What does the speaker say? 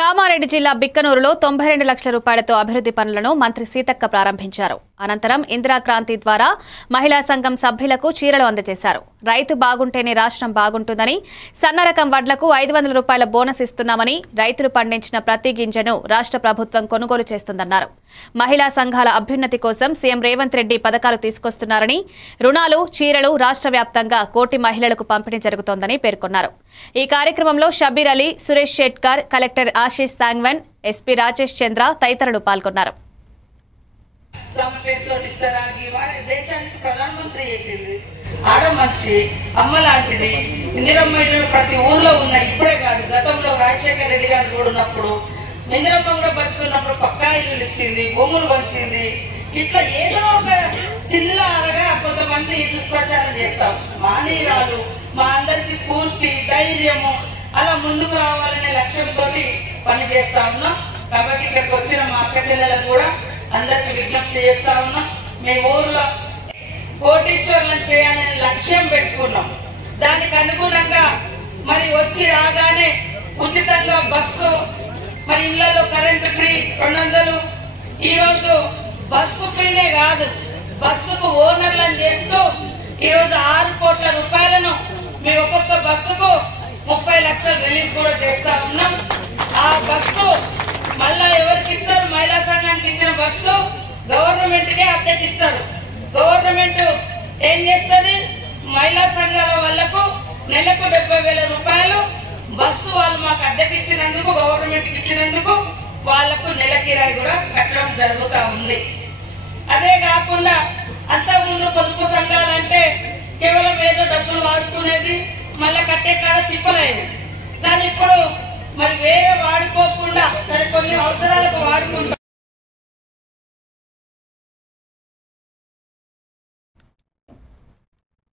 కామారెడ్డి జిల్లా బిక్కనూరులో 92 లక్షల రూపాయలతో అభివృద్ధి పనులను మంత్రి సీతక్క ప్రారంభించారు. అనంతరం ఇందిరా క్రాంతి ద్వారా మహిళా సంఘం సభ్యులకు చీరలు అందజేశారు. రైతు బాగుంటేనే రాష్ట్రం బాగుంటుందని, సన్నరకం వడ్లకు 500 రూపాయల బోనస్ ఇస్తున్నామని, రైతులు పండించిన ప్రతి గింజను రాష్ట్ర ప్రభుత్వం కొనుగోలు చేస్తుందన్నారు. మహిళా సంఘాల అభ్యున్నతి కోసం సీఎం రేవంత్ రెడ్డి పథకాలు తీసుకొస్తున్నారని, రుణాలు, చీరలు రాష్ట్ర వ్యాప్తంగా 1 కోటి మహిళలకు పంపిణీ జరుగుతోందని పేర్కొన్నారు. ఈ కార్యక్రమంలో షబీర్ అలీ, సురేష్ షెట్కర్, కలెక్టర్ ఆశీష్ సాంగ్వన్, ఎస్పీ రాజేష్ చంద్ర తదితరులు పాల్గొన్నారు. ఆడ మనిషి అమ్మ లాంటిది ఇందిరమ్మ ఇల్లు ప్రతి ఊర్లో ఉన్నాయి. ఇప్పుడే కాదు, గతంలో రాజశేఖర రెడ్డి గారు కూడా ఉన్నప్పుడు ఇందిరమ్మ కూడా బతుకున్నప్పుడు పక్కా ఇల్లు ఇచ్చింది, భూములు పంచింది. ఇట్లా ఏదో ఒక చిల్లరగా కొంతమంది దుష్ప్రచారం చేస్తాం. మానీయురాలు మా అందరికి స్ఫూర్తి, ధైర్యము, అలా ముందుకు రావాలనే లక్ష్యంతో పని చేస్తా ఉన్నాం. కాబట్టి ఇక్కడికి వచ్చిన మా అక్క చెల్లెలకు కూడా అందరికి విజ్ఞప్తి చేస్తా ఉన్నాం. మీ ఊర్లో కోటీశ్వరులను చేయాలని లక్ష్యం పెట్టుకున్నాం. దానికి అనుగుణంగా మరి వచ్చి రాగానే ఉచితంగా బస్సు, మరి ఇళ్లలో కరెంటు ఫ్రీ 200. ఈరోజు బస్సు ఫ్రీనే కాదు, బస్సుకు ఓనర్లను చేస్తూ ఈరోజు 6 కోట్ల రూపాయలను మీ ఒక్కొక్క బస్సుకు 30 లక్షలు రిలీజ్ కూడా చేస్తా ఉన్నాం. ఆ బస్సు మళ్ళా ఎవరికి ఇస్తారు? మహిళా సంఘానికి ఇచ్చిన బస్సు గవర్నమెంట్కే అద్దెకిస్తారు. గవర్నమెంట్ ఏం చేస్తుంది? మహిళా సంఘాల వాళ్లకు నెలకు 70,000 రూపాయలు బస్సు వాళ్ళు మాకు అద్దెకిచ్చినందుకు, గవర్నమెంట్కి ఇచ్చినందుకు వాళ్లకు నెల కిరాయి కూడా కట్టడం జరుగుతూ ఉంది. అదే కాకుండా అంతకుముందు పొదుపు సంఘాలంటే కేవలం ఏదో డబ్బులు వాడుకునేది, మళ్ళీ కట్టే కాడ తిప్పలేదు. కానీ ఇప్పుడు మరి వేరే వాడుకోకుండా